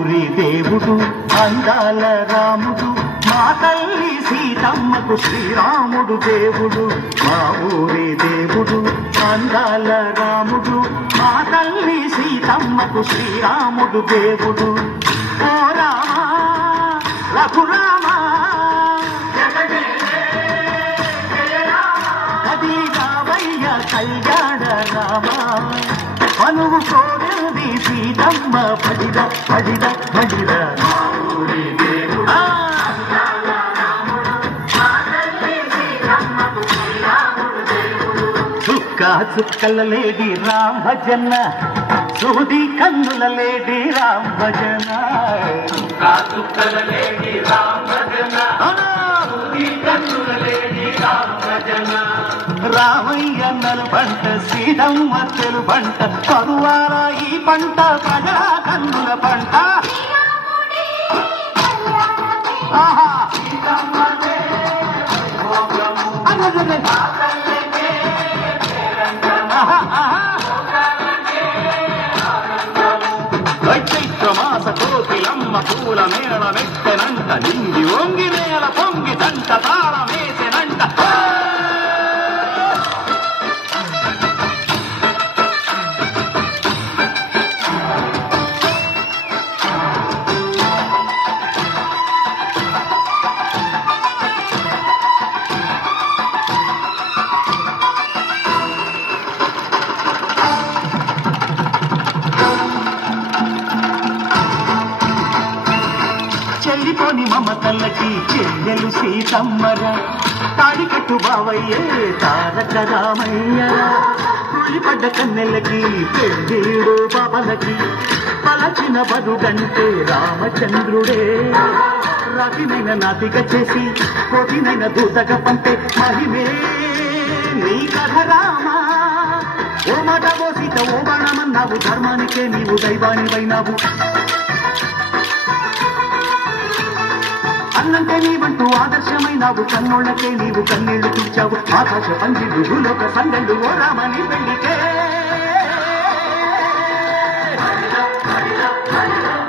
ఊరి దేవుడు అందాల రాముడు మా తల్లి సీతమ్మకు శ్రీరాముడు దేవుడు మా ఊరి దేవుడు అందాల రాముడు మా తల్లి సీతమ్మకు శ్రీరాముడు దేవుడు ఓ రామా రఘురామా అది రామయ్య కళ్యాణ రామా మనువు కోరింది సీతమ్మ పడిద పడిద పడిద చుక్కా చుక్కల లేడి రామ్ భజన సూది కన్నుల లేడి రామ్ భజన చుక్కా చుక్కల లేడి రామ్ భజన సూది కన్నుల లేడి రామ్ భజన రామయ్య నలు పంట సీతమ్మ తెలు పంట పరువాల ఈ పంట ప్రజా కన్నుల పంట ఆహా చైత్రమాస కోకిలమ్మ పూల మేళ మెట్టెనంట నింగి ఒంగి నేల పొంగి దంట తాళమేసెనంట చెల్లిపోని మమతల్లకి చెల్లెలు సీతమ్మరా తాడికట్టు బావయ్యే తారక రామయ్యరా తుళ్ళిపడ్డ కన్నెలకి పెళ్ళిడు బాబలకి పలచిన బరుగంటే రామచంద్రుడే రవినైన నాతిగా చేసి కోటినైన దూతగా పంపే మహిమే నీ కథ రామా ఓ మాట ఓ సీత ఓ బాణమన్నావు ధర్మానికే నీవు దైవానివైనావు అన్నంటే నీవంటూ ఆదర్శమైనావు కన్నోళ్ళకే నీవు కన్నీళ్లు తుడిచావు ఆకాశ పందిళ్ళు భూలోక సందళ్ళు ఓ రామని పెళ్లికే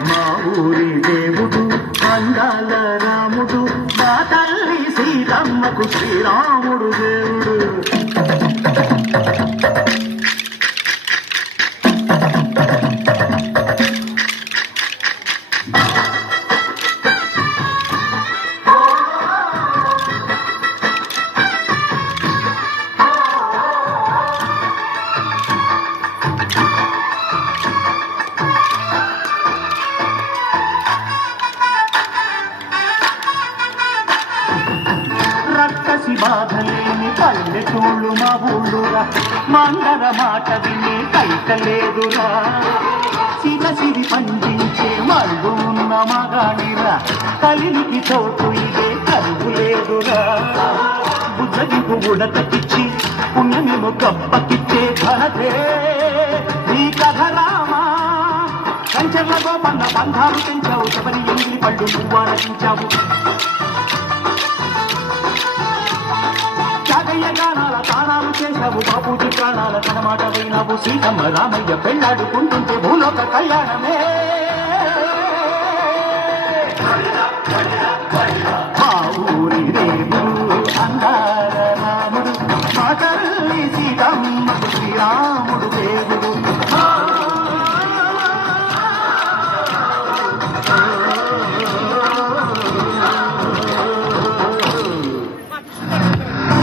మా ఊరి దేవుడు అందాల రాముడు మా తల్లి సీతమ్మకు శ్రీరాముడు దేవుడు రక్కసి బాధలేని పల్లెటూళ్ళు మా ఊళ్ళురా మందర మాట విని కైకలేదురా సిరసిరి పండించే మల్లు ఉన్న మగాడిరా కలినికి చోటు ఇదే కరువు లేదురా బుద్ధగిపు ఉడతకిచ్చి పుణ్యమేమో గప్పకిచ్చే ఘనతే నీ కథ రామా కంచెర్ల గోపన్న బంధాలు పెంచావు శబరి ఎంగిలి పళ్ళు నువ్వు ఆరగించావు త్యాగయ్య గానాల తాళాలు చేశావు బాపూజీ ప్రాణాల తనమాట వైనావు సీతమ్మ రామయ్య పెళ్ళాడుకుంటుంటే భూలోక కళ్యాణమే